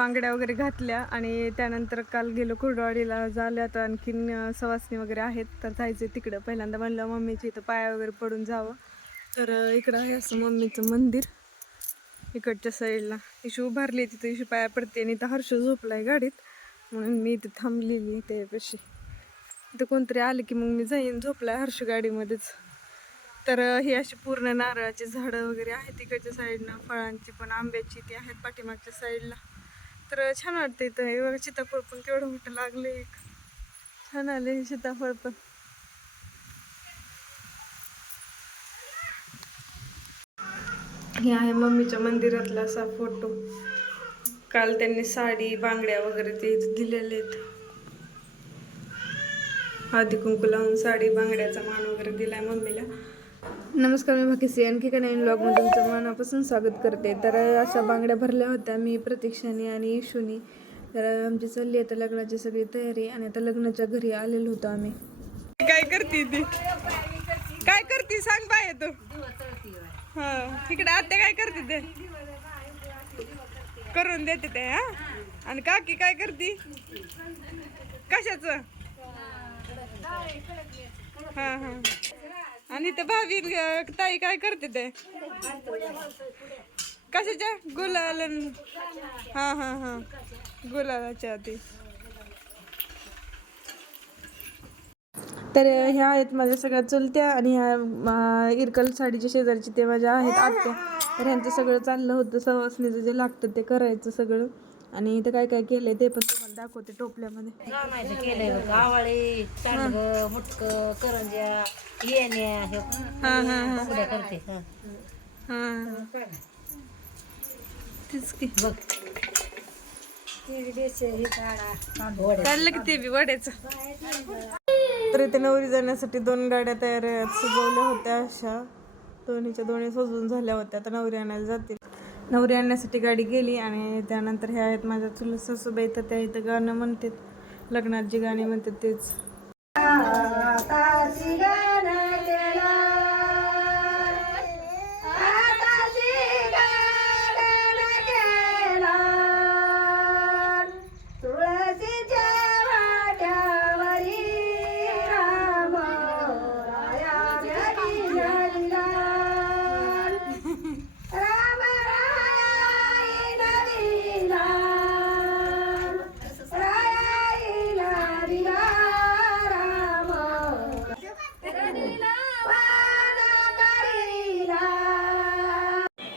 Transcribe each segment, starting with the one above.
बांगड्या वगैरे घातल्या आणि त्यानंतर काल गेलो कुर्डवाडीला. झाल्या तर आणखीन सवासणी वगैरे आहेत. तर जायचं तिकडं. पहिल्यांदा म्हणलं मम्मीची इथं पाया वगैरे पडून जावं. तर इकडं आहे असं मम्मीचं मंदिर. इकडच्या साईडला. इशू उभारली तिथं. इशू पाया पडते आणि इथं हर्ष झोपलाय गाडीत. म्हणून मी इथे थांबलेली त्यापाशी इथं कोणतरी आले की मग मी जाईन. झोपलाय हर्ष गाडीमध्येच. तर हे ही अशी पूर्ण नारळाची झाडं वगैरे आहेत तिकडच्या साईडनं. फळांची पण आंब्याची ती आहेत पाठीमागच्या साईडला. तर छान वाटतं इथं. हे बघा सीताफळ पण केवढं मोठं लागले एक. छान आले हे सीताफळ पण. हे आहे मम्मीच्या मंदिरातला असा फोटो. काल त्यांनी साडी बांगड्या वगैरे ते इथं दिलेले आहेत. हळदी कुंकू लावून साडी बांगड्याचा मान वगैरे दिलाय मम्मीला. नमस्कार मी भाकीसी आणखी का नवीन ब्लॉगमध्ये तुमचं मनापासून स्वागत करते. तर अशा बांगड्या भरल्या होत्या मी प्रतीक्षाने आणि इशूनी. तर आमची चालली आता लग्नाची सगळी तयारी आणि आता लग्नाच्या घरी आलेलो होतो आम्ही. काय करते ती? काय करते? सांग बाय तू. हा तिकडे आत्या काय करते ते? करून देते ते हा? आणि काकी काय करते? कशाच? हा हा. आणि ते भाभी ताई काय करते ते? कशाच्या? गुलाल हा हा हा. गुलालाच्या आधी. तर ह्या आहेत माझ्या सगळ्या चुलत्या आणि ह्या इरकल साडीच्या शेजारची ते माझ्या आहेत आत्या. तर ह्यांचं सगळं चाललं होतं. सवासणीचं जे लागतं ते करायचं सगळं. आणि इथं काय काय केलंय ते पण तुम्हाला दाखवते टोपल्यामध्ये. केलंय बघ आवळे मुटक करंज्या. हे हा हा. हा करते हं. हा. तेच की. बघ. काढलं की ते बी वड्याचं. तर इथे नवरी जाण्यासाठी दोन गाड्या तयार सजवल्या होत्या अशा. दोन्हीच्या दोन्ही सजवून झाल्या होत्या. आता नवरी आणायला जातील. नवरी आणण्यासाठी गाडी गेली आणि त्यानंतर ह्या आहेत माझ्या चुलत सासूबाई. तर त्या इथं गाणं म्हणतात. लग्नात जी गाणी म्हणतात तेच.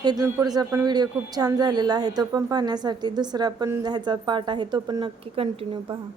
इथून पुढचा पण व्हिडिओ खूप छान झालेला आहे. तो पण पाहण्यासाठी दुसरा पण ह्याचा पार्ट आहे. तो पण नक्की कंटिन्यू पहा.